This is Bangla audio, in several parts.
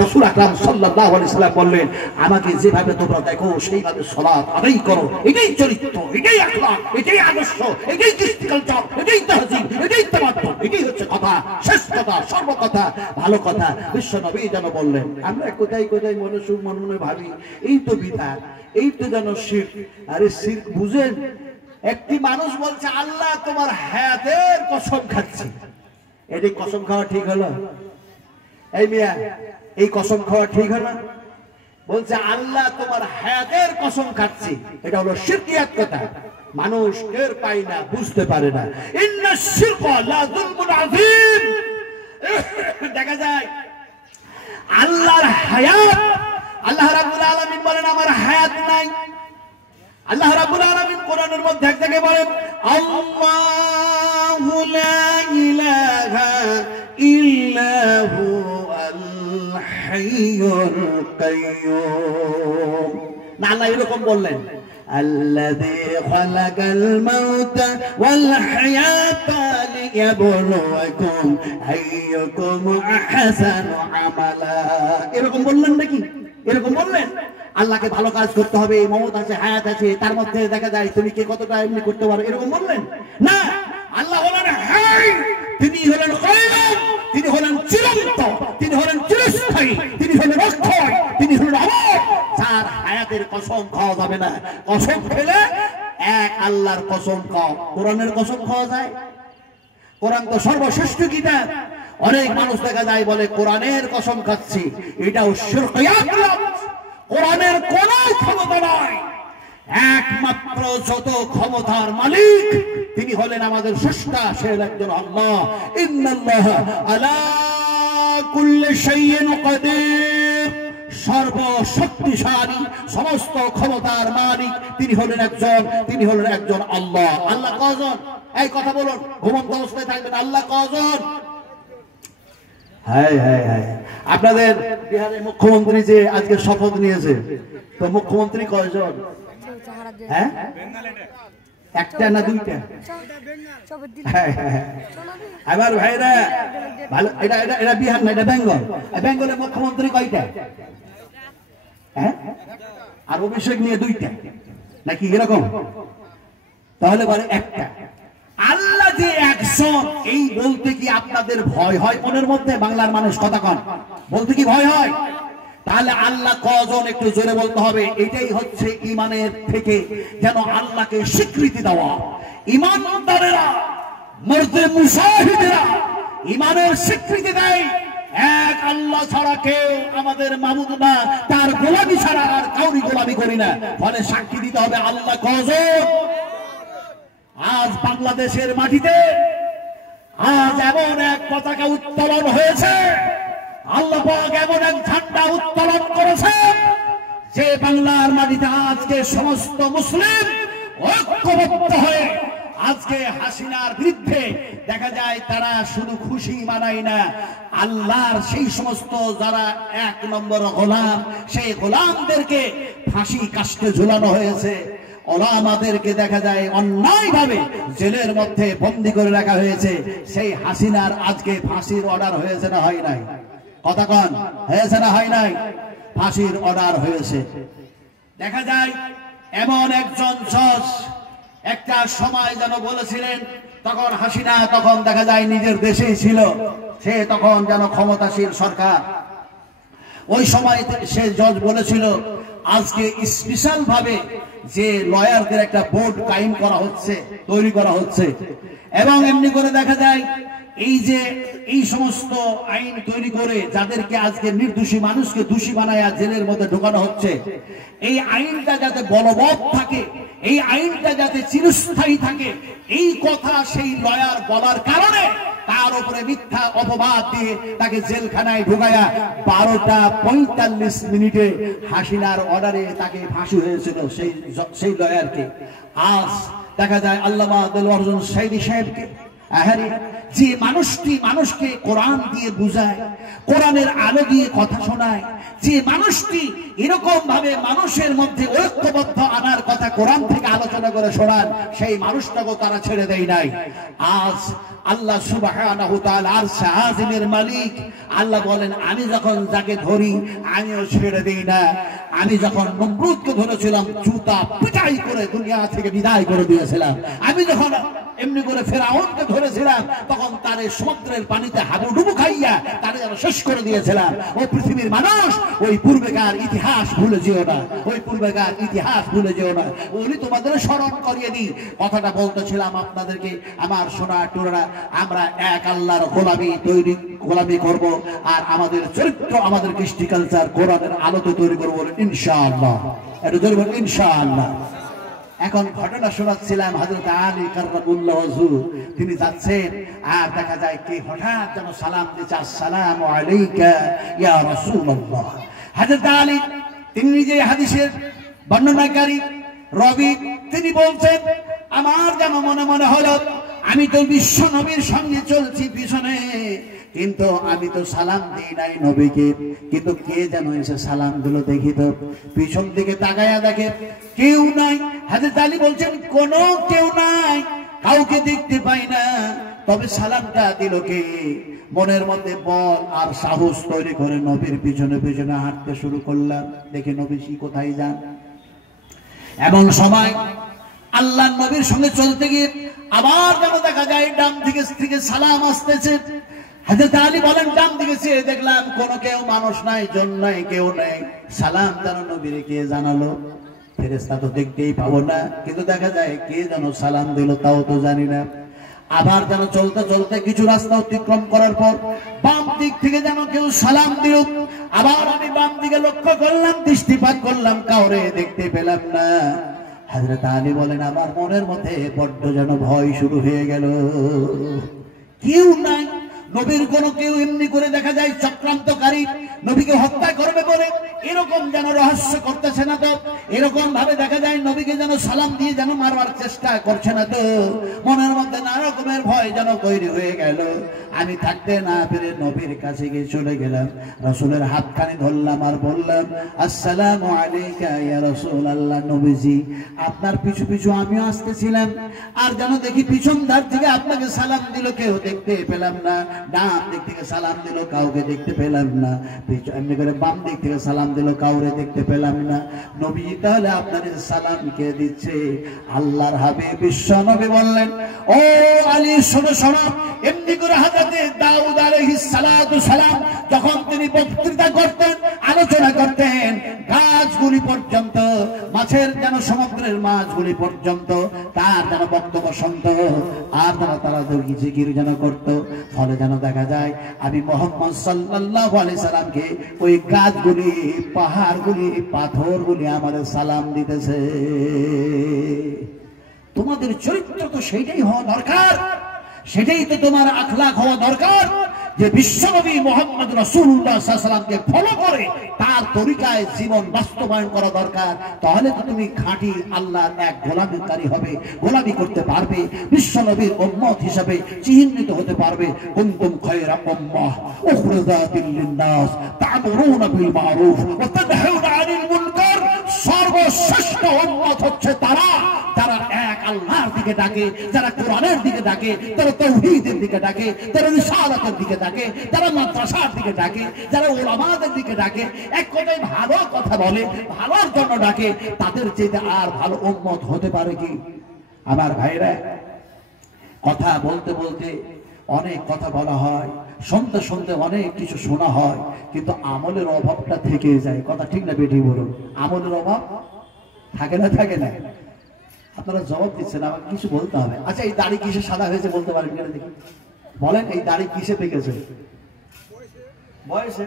রাসূল আকরাম সাল্লাল্লাহু আলাইহি সাল্লাম বললেন, আমাকে যেভাবে তোমরা দেখো সেইভাবে সালাত আদায় করো। এটাই চরিত্র, এটাই আখলাক, এটাই আদর্শ, এটাই কৃষ্টি কালচার, এটাই তাহজিব, এটাই তামাদ্দুন, এটাই হচ্ছে কথা, শেষ কথা, সর্বকথা, ভালো কথা। বিশ্ব নবী যেন বললেন। আমরা কোথায় কোথায় মনে ভাবি এই তো বিধান, এই তো যেন শিরক। আরে শিরক বুঝেন? একটি মানুষ বলছে আল্লাহ তোমার হায়াতের কসম খাচ্ছি। এটি কসম খাওয়া ঠিক হলো? এই মিয়া, এই কসম খাওয়া ঠিক হলো? বলছে আল্লাহ তোমার হায়াতের কসম খাচ্ছি, এটা হলো শিরকিয়াত কথা। মানুষ টের পায় না, বুঝতে পারে না। ইন্নাশ শিরকা লা যুলমুন আযীম। দেখা যায় আল্লাহর হায়াত, আল্লাহ রাব্বুল আলামিন বলেন আমার হায়াত নাই। আল্লাহ রাব্বুল আলামিন কোরআনের মধ্যে এক জায়গায় বলেন আল্লাহু লা ইলাহা ইল্লা হুয়াল হাইয়ুল কাইয়্যুম। না, আল্লাহ এরকম বললেন আল্লাযী খালাকাল মাউতা ওয়াল হায়াতা লিয়াবলুয়াকুম আইয়ুকুম আহসানু আমালা। এরকম বললেন নাকি? এরকম বললেন? আল্লাহকে ভালো কাজ করতে হবে, মমতা আছে, হায়াত আছে, তার মধ্যে দেখা যায় তুমি কে কতটা এমনি করতে পারো, এরকম বললেন না। আল্লাহ হলেন হাই, তিনি হলেন কাইয়্যুম, তিনি হলেন চিরন্ত, তিনি হলেন চিরস্থায়ী, তিনি হলেন অক্ষয়, তিনি হলেন অমর। যার হায়াতের কসম খাওয়া যাবে না। কসম খেলে এক আল্লাহর কসম খাও। কোরআনের কসম খাওয়া যায়? কোরআন তো সর্বশ্রেষ্ঠ কিতাব। অনেক মানুষ দেখা যায় বলে কোরআনের কসম খাচ্ছি, এটাও শিরকিয়াত। কোরআনের কোন ক্ষমতা নয়, একমাত্র যত ক্ষমতার মালিক তিনি হলেন আমাদের স্রষ্টা, সে একজন আল্লাহ। ইন্নাল্লাহা আলা কুল্লি শাইইন কাদির, সর্বশক্তিশালী, সমস্ত ক্ষমতার মালিক তিনি হলেন একজন আল্লাহ। আল্লাহ কজন? এই কথা বলুন, ঘুমন্ত অবস্থায় থাকবেন। আল্লাহ কজন? হ্যাঁ হ্যাঁ হ্যাঁ। আপনাদের বিহারের মুখ্যমন্ত্রী যে আজকে শপথ নিয়েছে, তো মুখ্যমন্ত্রী কয়জন? হ্যাঁ, একটা না দুইটা? আমার ভাইরা ভালো, এটা বিহার না, এটা বেঙ্গল। বেঙ্গলের মুখ্যমন্ত্রী কয়টা? হ্যাঁ, আর অভিষেক নিয়ে দুইটা নাকি এরকম? তাহলে বলে একটা। আল্লাহ যে একজন, এই বলতে কি আপনাদের ভয় হয় মনের মধ্যে? বাংলার মানুষ কথা কন, বলতে কি ভয় হয়? তাহলে আল্লাহ কজন একটু জোরে বলতে হবে। এটাই হচ্ছে ঈমানের থেকে যেন আল্লাহকে স্বীকৃতি দেওয়া। ঈমানদারেরা, মর্দে মুজাহিদেরা ঈমানের স্বীকৃতি দেয় এক আল্লাহ ছাড়া কেউ আমাদের মাবুদ না, তার গোলামি ছাড়া আর কাউরি গোলামি করি না। ফলে সাক্ষী দিতে হবে আল্লাহ কজন। আজ বাংলাদেশের মাটিতে আজ এমন এক পতাকা উত্তোলন হয়েছে, আল্লাহ পাক এমন এক ঝান্ডা উত্তোলন করেছেন যে বাংলার মাটিতে আজকে সমস্ত মুসলিম ঐক্যবদ্ধ হয়ে আজকে হাসিনার বিরুদ্ধে দেখা যায় তারা শুধু খুশি মানায় না, আল্লাহর সেই সমস্ত যারা এক নম্বর গোলাম, সেই গোলামদেরকে ফাঁসি কাস্টে ঝুলানো হয়েছে। ওলামাদেরকে দেখা যায় অন্যায়ভাবে জেলের মধ্যে বন্দী করে রাখা হয়েছে। সেই হাসিনার আজকে ফাঁসির অর্ডার হয়েছে না হয় নাই? কথা কন, হয়েছে না হয় নাই? ফাঁসির অর্ডার হয়েছে। দেখা যায় এমন একজন জজ একটা সময় যেন বলেছিলেন, তখন হাসিনা তখন দেখা যায় নিজের দেশেই ছিল, সে তখন যেন ক্ষমতাশীল সরকার। ওই সময় সে জজ বলেছিল আজকে স্পেশাল ভাবে যে লয়ারদের একটা বোর্ড কায়েম করা হচ্ছে, তৈরি করা হচ্ছে, এবং এমনি করে দেখা যায় এই যে এই সমস্ত আইন তৈরি করে যাদেরকে আজকে নির্দোষী মানুষকে দোষী বানায় জেলের মধ্যে ঢোকানো হচ্ছে, এই আইনটা যাতে বলবৎ থাকে, এই আইনটা যাতে চিরস্থায়ী থাকে, এই কথা সেই লয়ার বলার কারণে তার উপরে মিথ্যা অপবাদ দিয়ে তাকে জেলখানায় ঢুকায়া 12টা 45 মিনিটে হাসিনার অর্ডারে তাকে ফাঁসি হয়েছিল সেই লয়ারকে। আজ দেখা যায় আল্লামা দেলোয়ার হোসেন সাইদি সাহেবকে, যে মানুষটি মানুষকে কোরআন দিয়ে বুঝায়, কোরআনের আলো দিয়ে কথা শোনায়, যে মানুষটি এরকম ভাবে মানুষের মধ্যে ঐক্যবদ্ধ আনার কথা কোরআন থেকে আলোচনা করে শোনান, সেই মানুষটাকে তারা ছেড়ে দেয় নাই। আজ আল্লাহ সুবহানাহু ওয়া তাআলা আরশে আজিমের মালিক। আল্লাহ বলেন আমি যখন যাকে ধরি আমিও ছেড়ে দেই না। আমি যখন নমরুদকে ধরেছিলাম জুতা পিটাই করে দুনিয়া থেকে বিদায় করে দিয়েছিলাম। আমি যখন এমনি করে ফেরাউনকে ধরেছিলাম তখন তারে সমুদ্রের পানিতে হাবুডুবু খাইয়া তারে যেন শেষ করে দিয়েছিলাম। ও পৃথিবীর মানুষ, ওই পূর্বেকার ইতিহাস ভুলে যেও না, ওই পূর্বেকার ইতিহাস ভুলে যেও না। ওই তোমাদের স্মরণ করিয়ে দিই। কথাটা বলতেছিলাম আপনাদেরকে, আমার সোনা টুরা, আমরা এক আল্লাহর গোলামি করব, আর আমাদের চরিত্র, আমাদের কৃষ্টি কালচার কোরআনের আলোতে তৈরি করবো ইনশাআল্লাহ। এটা তৈরি করবো ইনশাআল্লাহ। এখন ঘটনা শোনাচ্ছিলাম, হযরত আলী কাররামুল্লাহ ওয়াজহু তিনি যাচ্ছেন, আর দেখা যায় কি হঠাৎ যেন সালাম দিচ্ছে, আসসালামু আলাইকা ইয়া রাসূলুল্লাহ। হযরত আলী তিনি নিজে হাদিসের বর্ণনাকারী রবি, তিনি বলছেন আমার যেন মনে মনে হলো আমি তো বিশ্ব নবীর সঙ্গে চলছি পিছনে, কিন্তু আমি তো সালাম দিই নাই নবীকে, কিন্তু কে যেন এসে সালাম দিল। দেখি তো পিছন দিকে তাকায়া দেখে কেউ নাই। হযরত আলী বলছেন কোনো কেউ নাই, কাউকে দেখতে পাই না, তবে সালামটা দিল কে? মনের মধ্যে বল আর সাহস তৈরি করে নবীর পিছনে পিছনে হাঁটতে শুরু করলাম। দেখে নবীজি কোথায় যান। এমন সময় আল্লাহ নবীর সঙ্গে চলতে গিয়ে আবার যেন দেখা যায় ডান থেকে সালাম আসতেছে। হযরত আলী বলেন ডান দিকে চেয়ে দেখলাম কোনো কেউ মানুষ নাই, জন নাই, কেউ নাই। সালাম যেন নবীর কে জানালো, ফেরেশতা তো দেখতেই পাবো না, কিন্তু দেখা যায় কে যেন সালাম দিল তাও তো জানি না। আবার যেন চলতে চলতে কিছু রাস্তা অতিক্রম করার পর বাম দিক থেকে যেন কেউ সালাম দিল। আবার আমি বাম দিকে লক্ষ্য করলাম, দৃষ্টিপাত করলাম, কাউরে দেখতে পেলাম না। হযরত আলী বলেন আমার মনের মধ্যে বড্ড যেন ভয় শুরু হয়ে গেল। কেউ নাই, নবীর কোন কেউ এমনি করে দেখা যায় চক্রান্তকারী নবীকে হত্যা করবে বলে এরকম যেন রহস্য করতেছে না তো? এরকম ভাবে দেখা যায় নবীকে যেন সালাম দিয়ে যেন মারবার চেষ্টা করছে না তো? মনের মধ্যে নানা রকমের ভয় যেন তৈরি হয়ে গেল। আমি থাকতে না পেরে নবীর কাছে গিয়ে চলে গেলাম, রাসূলের হাতখানি ধরলাম আর বললাম আসসালামু আলাইকা ইয়া রাসূলুল্লাহ। নবীজি আপনার পিছু পিছু আমিও আসতেছিলাম, আর যেন দেখি পিছন ধার থেকে আপনাকে সালাম দিল, কেউ দেখতে পেলাম না। ডান দিক থেকে সালাম দিল, কাউকে দেখতে পেলাম না। এমনি করে বাম দিক থেকে সালাম দিল, কাউরে দেখতে পেলাম না। নবী তাহলে আপনার সালাম কে দিচ্ছে? আল্লাহর হাবিব বিশ্ব নবী বললেন ও আলী শোনো শোনো। এমনি করে হযরত দাউদ আলাইহিস সালাতু সালাম যখন তিনি বক্তৃতা করতেন, আলোচনা করতেন, গাছগুলি পর্যন্ত, মাছের যেন সমুদ্রের মাছগুলি পর্যন্ত তার যেন বক্তব্য শুনত, আর তারা জিকির যেন করত। ফলে যেন দেখা যায় আমি মুহাম্মদ সাল্লাল্লাহু আলাইহি সাল্লামকে ওই গাছগুলি, পাহাড়গুলি, পাথরগুলি আমাদের সালাম দিতেছে। তোমাদের চরিত্র তো সেইটাই হওয়া দরকার, সেটাই তো তোমার আখলাক হওয়া দরকার, যে বিশ্বনবী মুহাম্মদ রাসূলুল্লাহ সাল্লাল্লাহু আলাইহি ওয়াসাল্লামকে ফলো করে তার তরিকায় জীবন বাস্তবায়ন করা দরকার। তাহলে তো তুমি খাঁটি আল্লাহর এক গোলামীকারী হবে, গোলামি করতে পারবে, বিশ্বনবীর উম্মত হিসেবে চিহ্নিত হতে পারবে। কুনতুম খায়রা উম্মাহ উখরিজাত লিন-নাস তা'মুরুনা বিল মা'রুফ ওয়া তানহাউনা আনিল মুনকার। সর্বশ্রেষ্ঠ উম্মত হচ্ছে তারা যারা এক আল্লাহর দিকে ডাকে, যারা কোরআনের দিকে ডাকে, যারা তাওহীদের দিকে ডাকে, যারা রিসালাতের দিকে ডাকে, যারা মাদ্রাসার দিকে ডাকে, যারা উলামাদের দিকে ডাকে, এক কথায় ভালো কথা বলে, ভালোর জন্য ডাকে। তাদের চেয়ে আর ভালো উম্মত হতে পারে কি? আমার ভাইরা, কথা বলতে বলতে অনেক কথা বলা হয়, শুনতে শুনতে অনেক কিছু শোনা হয়, কিন্তু আমলের অভাবটা থেকে যায়। কথা ঠিক না বেটি বলুন? আমলের অভাব থাকে না, থাকে না? আপনারা জবাব দিচ্ছেন, আমাকে কিছু বলতে হবে। আচ্ছা এই দাড়ি কিসে সাদা হয়েছে বলতে পারেন কিনা দেখি? বলেন এই দাড়ি কিসে পেকেছে? বয়সে।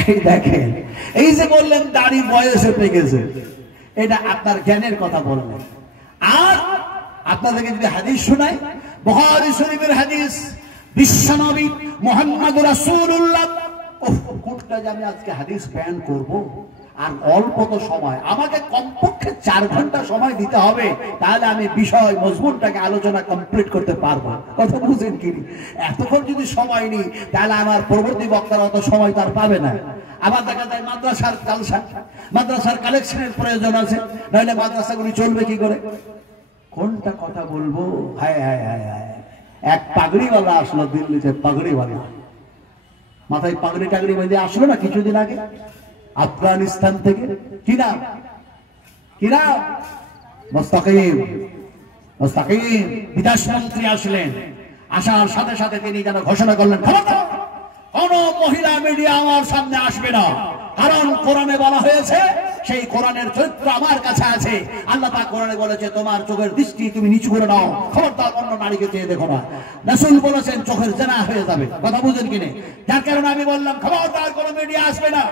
এই দেখেন, এই যে বললেন দাড়ি বয়সে পেকেছে, এটা আপনার জ্ঞানের কথা বললেন। আর আপনাদেরকে যদি হাদিস শোনাই, বুখারী শরীফের হাদিস, বিশ্বনবী মুহাম্মদ রাসূলুল্লাহ, কোনটা যে আমি আজকে হাদিস বয়ান করব, আর অল্প তো সময়, আমাকে কমপক্ষে 4 ঘন্টা সময় দিতে হবে, তাহলে আমি বিষয় মজমুনটাকে আলোচনা কমপ্লিট করতে পারবো। কথা বুঝেন কি? এতক্ষণ যদি সময় নিই তাহলে আমার পরবর্তী বক্তারা অত সময় তার পাবে না। আবার দেখা যায় মাদ্রাসার জালসা, মাদ্রাসার কালেকশনের প্রয়োজন আছে, নাহলে মাদ্রাসাগুলি চলবে কি করে? কোনটা কথা বলবো? হায় হায় হায় হায়, এক পাগড়িওয়ালা আসলো দিল্লিতে, পাগড়িওয়ালা মাথায় পাগড়ি টাগড়ি বেঁধে আসলো না কিছুদিন আগে আফগানিস্তান থেকে। কি নাম? কি নাম? মুস্তাকিম। মুস্তাকিম বিদেশ মন্ত্রী আসলেন। আসার সাথে সাথে তিনি যেন ঘোষণা করলেন, কোন মহিলা মিডিয়া আমার সামনে আসবে না, কারণ কোরআনে বলা হয়েছে, সেই কোরআনের চরিত্র আমার কাছে আছে। আল্লাহ পাক কোরআনে বলেছে তোমার চোখের দৃষ্টি তুমি নিচু করে নাও, খবরদার অন্য নারীকে চেয়ে দেখো না। রাসূল বলেছেন চোখের জেনা হয়ে যাবে। কথা বুঝেন কিনে? যার কারণে আমি বললাম খবরদার কোন মিডিয়া আসবে না।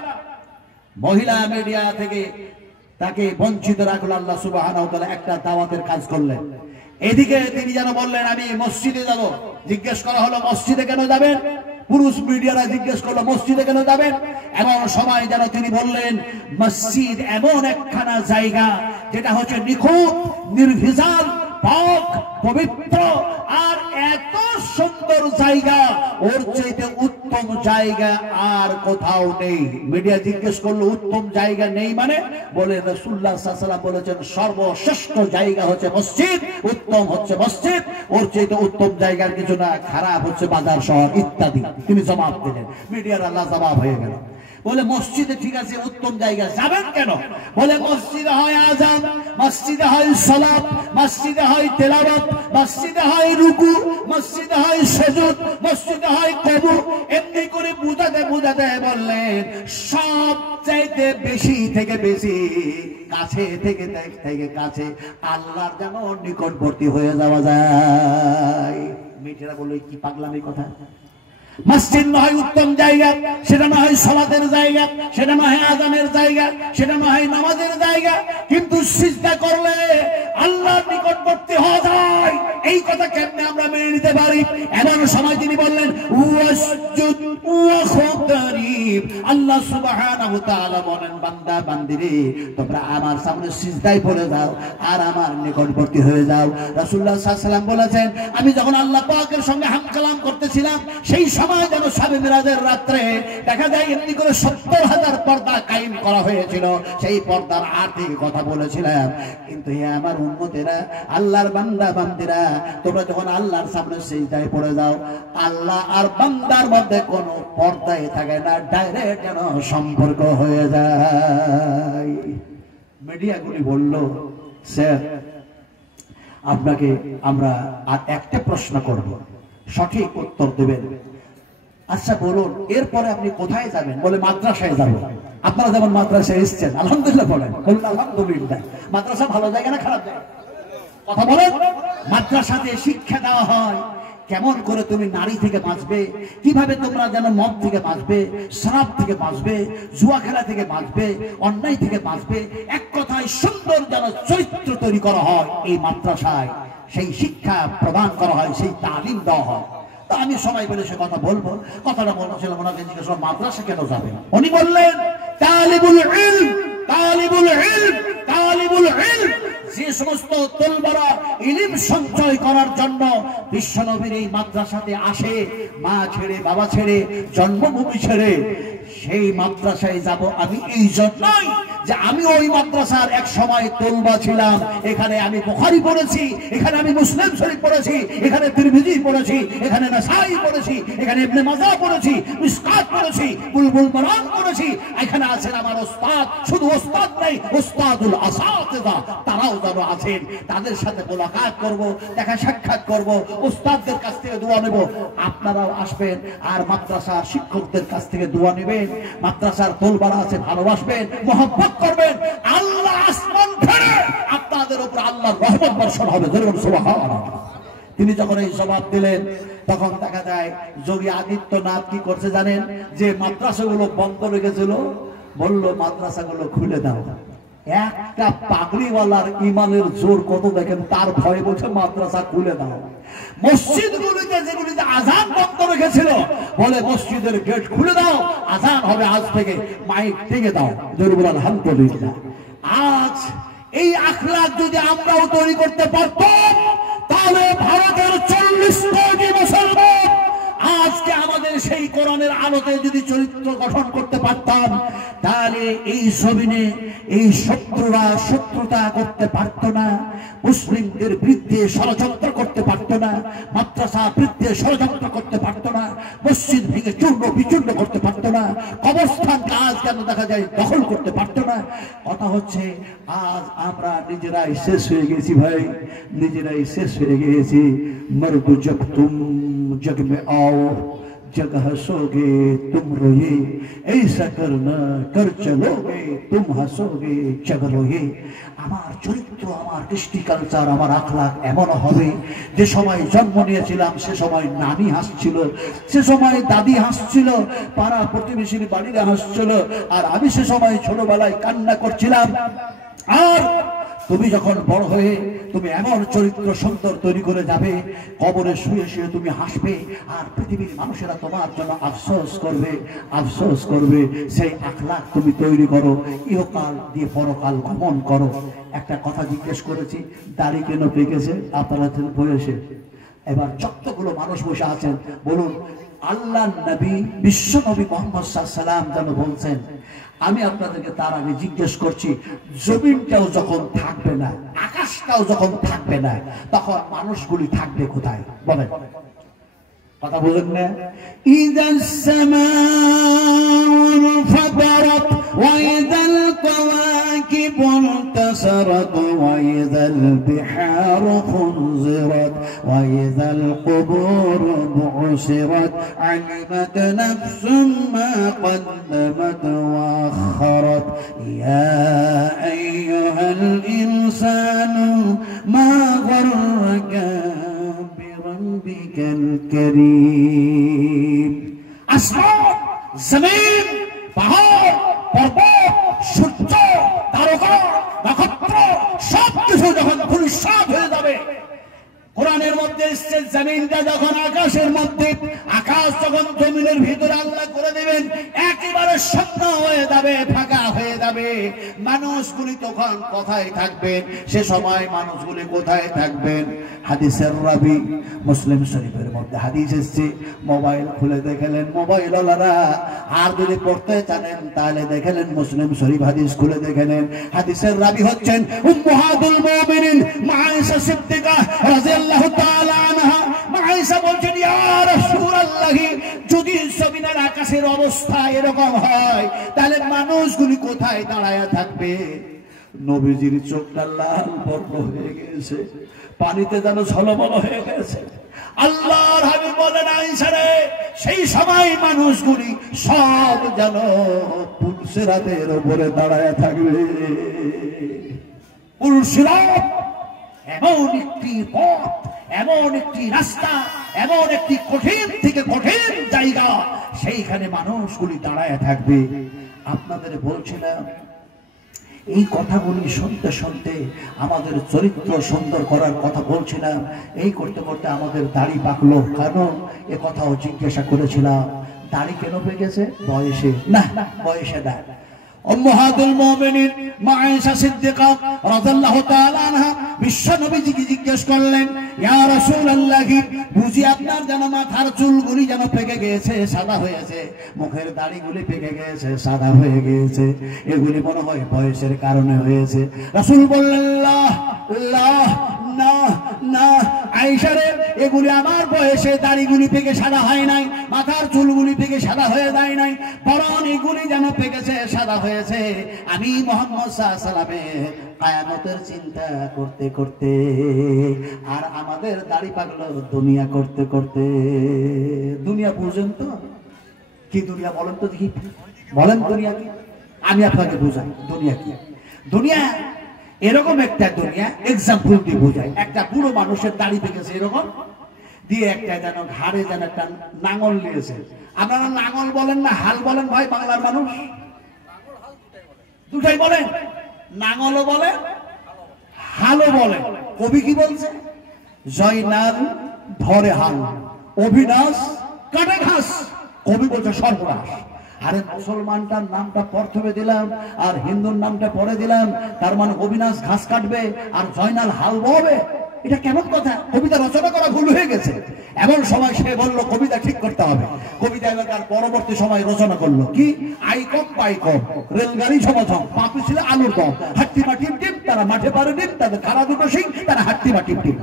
মহিলা মিডিয়া থেকে তাকে বঞ্চিত রাখলো আল্লাহ সুবহানাহু ওয়া তাআলা। একটা দাওয়াতের কাজ করলেন। এদিকে তিনি যেন বললেন আমি মসজিদে যাব। জিজ্ঞেস করা হলো মসজিদে কেন যাবেন? পুরুষ মিডিয়ারা জিজ্ঞেস করলো মসজিদে কেন যাবেন? এমন সময় যেন তিনি বললেন মসজিদ এমন একখানা জায়গা যেটা হচ্ছে নিখুঁত, নির্ভেজাল, পাক, পবিত্র, আর এত সুন্দর জায়গা, ওর চাইতে উত্তম জায়গা আর কোথাও নেই। মিডিয়া জিজ্ঞেস করলো উত্তম জায়গা নেই মানে? বলে রাসূলুল্লাহ সাল্লাল্লাহু আলাইহি ওয়াসাল্লাম বলেছেন সর্বশ্রেষ্ঠ জায়গা হচ্ছে মসজিদ, উত্তম হচ্ছে মসজিদ, ওর চাইতে উত্তম জায়গার কিছু না, খারাপ হচ্ছে বাজার শহর ইত্যাদি। তিনি জবাব দিলেন। মিডিয়ার আল্লাহ জবাব হয়ে গেল। বলে মসজিদে ঠিক আছে, উত্তম জায়গা, যাবেন কেন? বলে মসজিদে হয় আযান, মসজিদে হয় সালাত, মসজিদে হয় তেলাওয়াত, মসজিদে হয় রুকু, মসজিদে হয় সুজুদ, মসজিদে হয় কবর। এমনি করে বুঝাতে বুঝাতে বললেন সব চাইতে বেশি থেকে বেশি, কাছে থেকে থেকে কাছে আল্লাহর যেন নিকটবর্তী হয়ে যাওয়া যায়। মেয়েরা বললো কি পাগলামি কথা? মসজিদ না হয় উত্তম জায়গা, সেটা না হয় সালাতের জায়গা, সেটা না হয় আযানের জায়গা, সেটা না হয় নামাজের জায়গা, কিন্তু সিজদা করলে আল্লাহর নিকটবর্তী হওয়া যায়, এই কথা কেমনে আমরা মেনে নিতে পারি? এমন সময় তিনি বললেন ওয়াসজুদ ওয়াখতারিব। আল্লাহ সুবহানাহু ওয়া তাআলা বলেন বান্দা বান্দিরে তোমরা আমার সামনে সিজদায় পড়ে যাও আর আমার নিকটবর্তী হয়ে যাও। রাসূলুল্লাহ সাল্লাল্লাহু আলাইহি ওয়াসাল্লাম বলেছেন আমি যখন আল্লাহ পাকের সঙ্গে হামকালাম করতেছিলাম, সেই সময় যেন শবে মিরাজের রাত্রে দেখা যায় এমনি করে ৭০,০০০ পর্দা কায়েম করা হয়েছিল। সেই পর্দার আর্থিক কথা বলেছিলাম। কিন্তু হে আমার উম্মতেরা, আল্লাহর বান্দা বান্দিরা, তোমরা যখন আল্লাহর সামনে সিজদায় পড়ে যাও, আল্লাহ আর বান্দার মধ্যে কোনো পর্দাই থাকে না, ডাইরেক্ট যেন সম্পর্ক হয়ে যায়। মিডিয়াগুলি বলল স্যার আপনাকে আমরা আর একটা প্রশ্ন করব, সঠিক উত্তর দেবেন। আচ্ছা বলুন এরপরে আপনি কোথায় যাবেন? বলে মাদ্রাসায় যাব। আপনারা যেমন মাদ্রাসায় এসেছেন আলহামদুলিল্লাহ বলেন। বলুন আলহামদুলিল্লাহ। মাদ্রাসা ভালো জায়গা না খারাপ জায়গা? কথা বলেন। মাদ্রাসাতে শিক্ষা দেওয়া হয় কেমন করে তুমি নারী থেকে বাঁচবে, কিভাবে তোমরা যেন মদ থেকে বাঁচবে, শরাব থেকে বাঁচবে, জুয়া খেলা থেকে বাঁচবে, অন্যায় থেকে বাঁচবে, এক কথায় সুন্দর যেন চরিত্র তৈরি করা হয়। এই মাদ্রাসায় সেই শিক্ষা প্রদান করা হয়, সেই তালিম দেওয়া হয়। তো আমি সময় পেলে সে কথা বলবো। কথাটা বলছিলাম ওনাকে জিজ্ঞেস করলাম মাদ্রাসা কেন যাবে? উনি বললেন তালিবুল ইলম, তালিবুল ইলম, তালিবুল ইলম। যে সমস্ত তলবারা ইলম সঞ্চয় করার জন্য বিশ্বনবীর এই মাদ্রাসাতে আসে, মা ছেড়ে বাবা ছেড়ে জন্মভূমি ছেড়ে, সেই মাদ্রাসায় যাব আমি এই জন্যই যে আমি ওই মাদ্রাসার এক সময় তলবা ছিলাম। এখানে আমি বুখারী পড়েছি, এখানে আমি মুসলিম শরীফ পড়েছি, এখানে তিরমিজি পড়েছি, এখানে নাসাই পড়েছি, এখানে ইবনে মাজাহ পড়েছি, মিসকাত পড়েছি, বুলবুল মারান পড়েছি। এখানে আছেন আমার ওস্তাদ, শুধু ওস্তাদ নাই, ওস্তাদুল আসাতিজা, তারাও যেন আছেন। তাদের সাথে মোলাকাত করব, দেখা সাক্ষাৎ করব, ওস্তাদদের কাছ থেকে দোয়া নেব। আপনারাও আসবেন আর মাদ্রাসার শিক্ষকদের কাছ থেকে দোয়া নেবেন। মাদ্রাসার তোলবাড়া আছে, ভালোবাসবেন, মহব্বত করবেন। আল্লাহ আসমান থেকে আপনাদের উপর আল্লাহর রহমত বর্ষণ হবে। সুবহানাল্লাহ। তিনি যখন এই জবাব দিলেন তখন দেখা যায় যোগী আদিত্যনাথ কি করছে জানেন? যে মাদ্রাসাগুলো বন্ধ রেখেছিল বলল মাদ্রাসাগুলো খুলে দাও। একটা পাগড়িওয়ালার ইমানের জোর কত দেখেন, তার ভয়ে বলছে মাদ্রাসা খুলে দাও। মসজিদগুলিতে যেগুলিতে আযান বন্ধ রেখেছিল বলে মসজিদের গেট খুলে দাও, আযান হবে আজ থেকে, মাইক টেকে দাও। জোরে বলেন আলহামদুলিল্লাহ। আজ এই আখলাক যদি আমরাও তৈরি করতে পারতাম তাহলে ভারতের 40 কোটি মুসলমান আজকে আমাদের সেই কোরআনের আলোতে যদি চরিত্র গঠন করতে পারতাম, তাহলে এই জমিনে এই শত্রুরা শত্রুতা করতে পারত না, মুসলিমদের বিরুদ্ধে ষড়যন্ত্র করতে পারত না, মাদ্রাসা বিরুদ্ধে ষড়যন্ত্র করতে পারত না, মসজিদ ভেঙে চূর্ণ বিচূর্ণ করতে পারত না, কবরস্থান কাজ কেন দেখা যায় দখল করতে পারত না। কথা হচ্ছে আজ আমরা নিজেরাই শেষ হয়ে গেছি ভাই, নিজেরাই শেষ হয়ে গিয়েছি। মর্দ জব তুম জগ মে আও जग हंसोगे तुम रोए, ऐसा करना कर चलोगे तुम हंसोगे जग रोए। আমার চরিত্র, আমার কৃষ্টি কালচার, আমার আখলাক এমন হবে যে সময় জন্ম নিয়েছিলাম সে সময় নানি হাসছিল, সে সময় দাদি হাসছিল, পাড়া প্রতিবেশীর বাড়িতে হাসছিল, আর আমি সে সময় ছোটবেলায় কান্না করছিলাম। আর তুমি যখন বড় হয়ে তুমি এমন চরিত্র সুন্দর তৈরি করে যাবে, কবরে শুয়ে শুয়ে তুমি হাসবে, আর পৃথিবীর মানুষেরা তোমার জন্য আফসোস করবে, আফসোস করবে। সেই আখলাক তুমি তৈরি করো, ইহকাল দিয়ে পরকাল গমন করো। একটা কথা জিজ্ঞেস করেছি, দাড়ি কেন পেকেছে আপনারা বয়সে? এবার যতগুলো মানুষ বসে আছেন বলুন, আল্লাহ নবী বিশ্ব নবী মুহাম্মদ সাল্লাল্লাহু আলাইহি ওয়াসাল্লাম যেন বলছেন, আমি আপনাদেরকে তার আগে জিজ্ঞেস করছি, জমিনটাও যখন থাকবে না, আকাশটাও যখন থাকবে না, তখন মানুষগুলি থাকবে কোথায় বলেন? কথা বলেন না? ইদাস সামাউ ফাতারাত ওয়া ইদাল কাওয়াকিব ইনতাসারাত ওয়া ইদাল বিহারু ফুনজিরাত ওয়া ইদাল কুবুর বু'সিরাত আলিমাত নাফসুম মা কদ্দামাত ওয়া আখারাত ইয়া আইয়ুহাল ইনসানু মা গররাকা بربك الكريم। আসমান, জমিন, পাহাড়, পর্বত, সূর্য, তারকা, নক্ষত্র সবকিছু যখন ধূলিসাৎ হয়ে যাবে, কোরআনের মধ্যে এসেছে জমিনটা যখন আকাশের মধ্যে, আকাশ যখন জমিনের ভিতরে আল্লাহ করে দেবেন, একেবারে শূন্য হয়ে যাবে, ফাঁকা হয়ে যাবে। মানুষগুলি তখন কোথায় থাকবেন? সে সময় মানুষগুলি কোথায় থাকবেন? হাদিসের রাবি মুসলিম শরীফের মধ্যে হাদিস এসেছে, মোবাইল খুলে দেখলেন মোবাইল ওয়ালারা, আর যদি পড়তে জানেন তাহলে দেখলেন মুসলিম শরীফ হাদিস খুলে দেখলেন। হাদিসের রাবি হচ্ছেন উম্মাহাতুল মুমিনিন মা আয়েশা সিদ্দিকা রাদিয়াল্লাহু তাআলা আনহা। মা আয়েশা বলছেন, ইয়া রাসূলুল্লাহ, যদি জমিনের আকাশের অবস্থা এরকম হয় তাহলে মানুষগুলি কোথায় দাঁড়ায় থাকবে? নবীজির চোখটা লাল বর্ণ হয়ে গেছে, পানিতে যেন ঝলমল হয়ে গেছে। আল্লাহর হাবিব বলেন, আয়েশা রে, সেই সময় মানুষগুলি সব যেন পুলসিরাতের উপরে দাঁড়ায় থাকবে। পুলসিরাত এমন একটি পথ, এমন একটি রাস্তা, এমন একটি কঠিন থেকে কঠিন জায়গা, সেইখানে মানুষগুলি দাঁড়ায় থাকবে। আপনাদের বলছিলাম, এই কথাগুলি শুনতে শুনতে আমাদের চরিত্র সুন্দর করার কথা বলছিলাম, এই করতে করতে আমাদের দাড়ি পাকলো। কেন? এ কথাও জিজ্ঞাসা করেছিলাম, দাড়ি কেন পেকেছে? বয়সে না, বয়সে না। উম্মাহাতুল মুমিনিন মা আয়েশা সিদ্দিকা রাদিয়াল্লাহু তাআলা আনহা বিশ্ব নবীজিকে জিজ্ঞেস করলেন, ইয়া রাসূলুল্লাহ, বুঝি আপনার যেন মাথার চুলগুলি যেন পেকে গিয়েছে, সাদা হয়েছে, মুখের দাড়িগুলি পেকে গিয়েছে, সাদা হয়ে গিয়েছে, এগুলি মনে হয় বয়সের কারণে হয়েছে। রাসূল বললেন, না না না আয়েশা রে, এগুলি আমার বয়সে দাড়িগুলি পেকে সাদা হয় নাই, মাথার চুলগুলি পেকে সাদা হয়ে যায় নাই, বরং এগুলি যেন পেকেছে, সাদা হয়েছে আমি মুহাম্মদ সাল্লাল্লাহু আলাইহি ওয়াসাল্লামের কিয়ামতের চিন্তা করতে করতে। আর আমাদের দাড়ি পাকলো দুনিয়া করতে করতে। দুনিয়া বুঝেন তো? কি দুনিয়া বলেন তো দেখি, বলেন দুনিয়া কি? আমি আপনাকে বুঝাই দুনিয়া কি। দুনিয়া এরকম একটা দুনিয়া, এক্সাম্পল দিয়ে বোঝায়। একটা বুড়ো মানুষের দাড়ি পেকেছে এরকম দিয়ে, একটা যেন ঘাড়ে যেন একটা নাঙল নিয়েছে। আপনারা নাঙল বলেন না হাল বলেন ভাই? বাংলার মানুষ দুটাই বলেন, নাঙলও বলে হালও বলে। কবি কি বলছে? জয়নাল ধরে হাল, অবিনাশ কাটে ঘাস। কবি বলছে সর্বনাশ। আরে মুসলমানটার নামটা প্রথমে দিলাম আর হিন্দুর নামটা পরে দিলাম, তার মানে অবিনাশ ঘাস কাটবে আর জয়নাল হাল ববে? এটা কেমন কথা? কবিতা রচনা করা ভুল হয়ে গেছে। এমন সময় সে বলল কবিতা ঠিক করতে হবে। কবিতা এবার তার পরবর্তী সময় রচনা করলো কি, আই কম পাই কম, রেলগাড়ি ঝমঝম, পাপি ছিল আলুর দম, হাট্টিমা টিপ টিপ, তারা মাঠে পারে ডিপ, তাদের খারা দুটো সিং, তারা হাট্টিমা টিপ টিপ।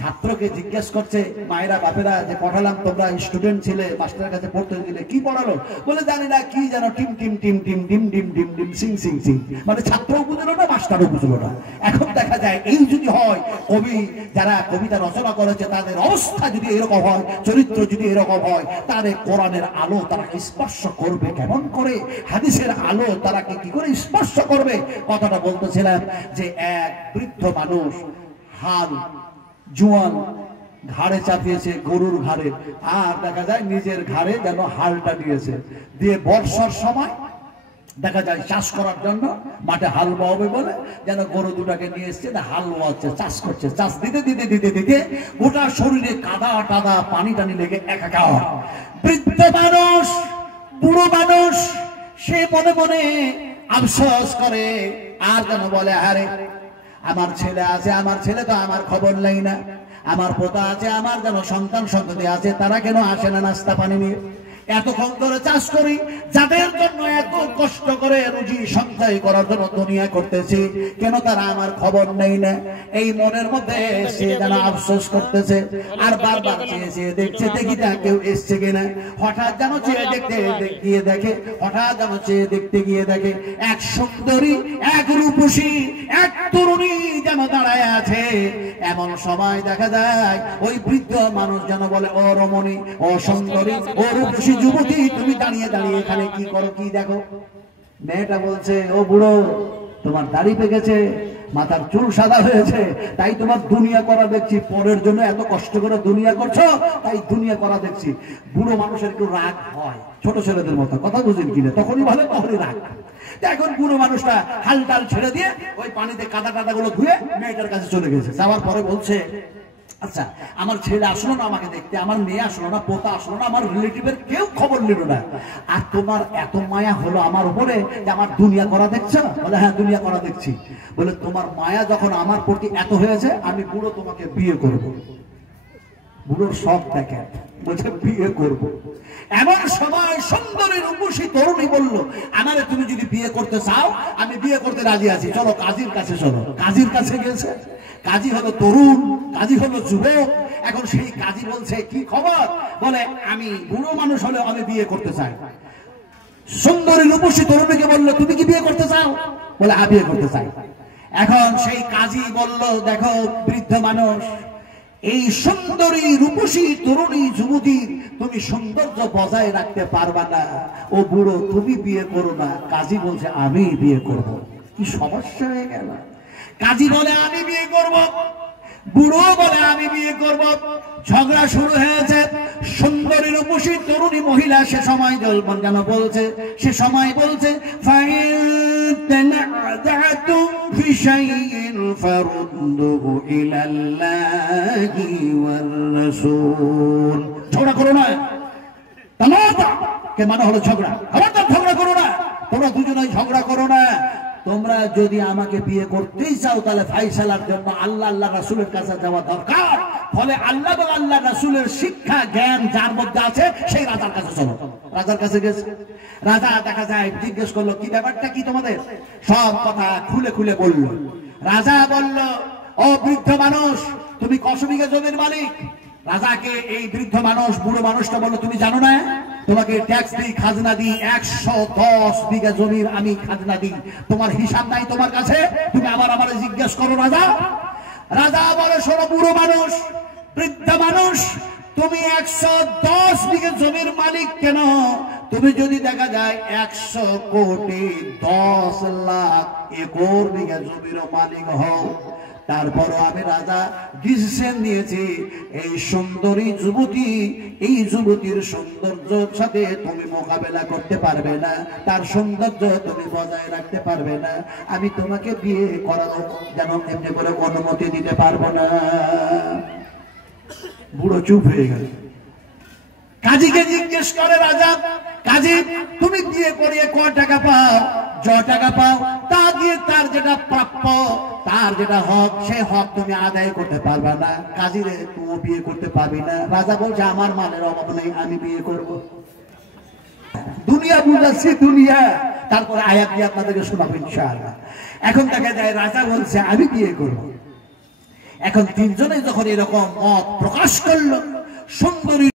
ছাত্রকে জিজ্ঞেস করছে, মায়েরা বাপেরা যে পড়ালাম, তোমরা স্টুডেন্ট ছিলে, মাস্টারের কাছে পড়তে গেলে কি পড়ালো? বলে জানি না, কি যেন team team team team team team team team Singh Singh Singh. মানে ছাত্রও বুঝলো না, মাস্টারও বুঝলো না। এখন দেখা যায় এই যদি হয়, কবি যারা কবিতা রচনা করেছে তাদের অবস্থা যদি এরকম হয়, চরিত্র যদি এরকম হয়, তাহলে কোরআনের আলো তারা স্পর্শ করবে কেমন করে, হাদিসের আলো তারা কি করে স্পর্শ করবে। কথাটা বলতেছিলাম যে এক বৃদ্ধ মানুষ হাল জোয়ান ঘাড়ে চাপিয়েছে গরুর ঘাড়ে, আর দেখা যায় নিজের ঘাড়ে যেন হালটা দিয়েছে, দিয়ে বর্ষার সময় দেখা যায় চাষ করার জন্য মাঠে হাল বাওয়াবে বলে যেন গরু দুটাকে নিয়ে এসছে, হাল বাওয়াচ্ছে, চাষ করছে। চাষ দিতে দিতে দিতে দিতে গোটা শরীরে কাদা টাদা পানি টানি লেগে একাকার। বৃদ্ধ মানুষ, বুড়ো মানুষ, সে মনে মনে আফসোস করে, আর যেন বলে, আরে আমার ছেলে আছে, আমার ছেলে তো আমার খবর নেই না, আমার পোতা আছে, আমার যেন সন্তান সন্ততি আছে, তারা কেন আসে না নাস্তা পানি নিয়ে? এতক্ষণ ধরে চাষ করি, যাদের জন্য এত কষ্ট করে রুজি সঞ্চয় করার জন্য দুনিয়া করতেছি, কেন তারা আমার খবর নেই না? এই মনের মধ্যে সে যেন আফসোস করতেছে, আর বারবার চেয়ে চেয়ে দেখছে দেখি তা কেউ এসছে কিনা। হঠাৎ যেন চেয়ে দেখতে গিয়ে দেখে, হঠাৎ যেন চেয়ে দেখতে গিয়ে দেখে এক সুন্দরী, এক রূপসী, এক তরুণী যেন দাঁড়ায় আছে। এমন সময় দেখা যায় ওই বৃদ্ধ মানুষ যেন বলে, ও রমণী, ও সুন্দরী, ও রূপসী যুবতী, তুমি দাঁড়িয়ে দাঁড়িয়ে এখানে কি করো, কি দেখো? মেয়েটা বলছে, ও বুড়ো, তোমার দাড়ি পেকেছে, মাথার চুল সাদা হয়েছে, তাই তোমার দুনিয়া করা দেখছি, পরের জন্য এত কষ্ট করে দুনিয়া করছো, তাই দুনিয়া করা দেখছি। বুড়ো মানুষের একটু রাগ হয়, ছোট ছেলেদের মতো, কথা বুঝেন কিনা, তখনই ভালো, তখনই রাগ। এখন বুড়ো মানুষটা হাল টাল ছেড়ে দিয়ে ওই পানিতে কাদা টাদা গুলো ধুয়ে মেয়েটার কাছে চলে গেছে। যাওয়ার পরে বলছে, আচ্ছা আমার ছেলে আসলো না আমাকে দেখতে, আমার মেয়ে আসলো না, পোতা আসলো না, আমার রিলেটিভের কেউ খবর নিল না, আর তোমার এত মায়া হলো আমার উপরে যে আমার দুনিয়া করা দেখছো? বলে, হ্যাঁ দুনিয়া করা দেখছি। বলে, তোমার মায়া যখন আমার প্রতি এত হয়েছে, আমি বুড়ো তোমাকে বিয়ে করব। বুড়োর শখ দেখে, বলছে বিয়ে করব। এমন সময় সুন্দরী রূপসী তরুণী বলল, আমারে তুমি যদি বিয়ে করতে চাও, আমি বিয়ে করতে রাজি আছি, চলো কাজীর কাছে চলো। কাজীর কাছে গেছে, কাজী হলো তরুণ, কাজী হলো যুবক। এখন সেই কাজী বলছে, কি খবর? বলে, আমি বুড়ো মানুষ হলে আমি বিয়ে করতে চাই। সুন্দরী রূপসী তরুণীকে বললো, তুমি কি বিয়ে করতে চাও? বলে, আমি বিয়ে করতে চাই। এখন সেই কাজী বলল, দেখো বৃদ্ধ মানুষ, এই সুন্দরী রূপসী তরুণী যুবতী তুমি সৌন্দর্য বজায় রাখতে পারবা না, ও বুড়ো তুমি বিয়ে করো না। কাজী বলছে, আমি বিয়ে করব। কি সমস্যা হয়ে গেল? কাজী বলে, আমি বিয়ে করব, বুড়ো বলে, আমি বিয়ে করব। ঝগড়া শুরু হয়েছে। সুন্দরী রূপসী তরুণী মহিলা সে সময় যেন বলছে, সে সময় বলছে, ঝগড়া করো না, মানে হলো ঝগড়া, খবরদার ঝগড়া করো না, তোমরা দুজনেই ঝগড়া করো না। তোমরা যদি আমাকে বিয়ে করতেই চাও, তাহলে ফাইসালার জন্য আল্লাহ আল্লাহ রাসূলের কাছে যাওয়া দরকার। ফলে আল্লাহ এবং আল্লাহ রাসূলের শিক্ষা জ্ঞান যার মধ্যে আছে, সেই রাজার কাছে চলো। রাজার কাছে গেছে। রাজা দেখা যায় জিজ্ঞেস করলো, কি ব্যাপারটা কি তোমাদের? সব কথা খুলে খুলে বলল। রাজা বলল, ও বৃদ্ধ মানুষ, তুমি কত বিঘা জমির মালিক? রাজাকে এই বৃদ্ধ মানুষ, বুড়ো মানুষটা বলল, তুমি জানো না, তোমাকে ট্যাক্স দিই, খাজনা দিই, 110 বিঘা জমির আমি খাজনা দিই, তোমার হিসাব নাই তোমার কাছে, তুমি আবার আমারে জিজ্ঞেস করো রাজা? রাজা বলে, শোনো বুড়ো মানুষ, বৃদ্ধ মানুষ, তুমি 110 বিঘা জমির মালিক কেন? তুমি যদি দেখা যায় 100 কোটি 10 লাখ একর বিঘা জমির মালিক হও, তারপরও আমি রাজা ডিসিশন নিয়েছি, এই সুন্দরী যুবতী, এই যুবতীর সৌন্দর্যের সাথে তুমি মোকাবেলা করতে পারবে না, তার সৌন্দর্য তুমি বজায় রাখতে পারবে না, আমি তোমাকে বিয়ে করার যেন এমনি করে অনুমতি দিতে পারবো না। বুড়ো চুপ হয়ে গেল। কাজীকে জিজ্ঞেস করে রাজা, কাজী তুমি বিয়ে করে ক টাকা পাও? য টাকা পাও। তা দিয়ে তার যেটা প্রাপ্য, তার যেটা হক, সে হক তুমি আদায় করতে পারবে না। কাজীরে তুমি বিয়ে করতে পারবি না। রাজা বলছে আমার মালের অভাব নেই, আমি বিয়ে করব। দুনিয়া বুঝাচ্ছি দুনিয়া, তারপরে আয়াত দিয়ে আপনাদেরকে শোনাবো ইনশাআল্লাহ। এখন দেখা যায় রাজা বলছে আমি বিয়ে করব। এখন তিনজনে যখন এরকম মত প্রকাশ করলো, সুন্দরী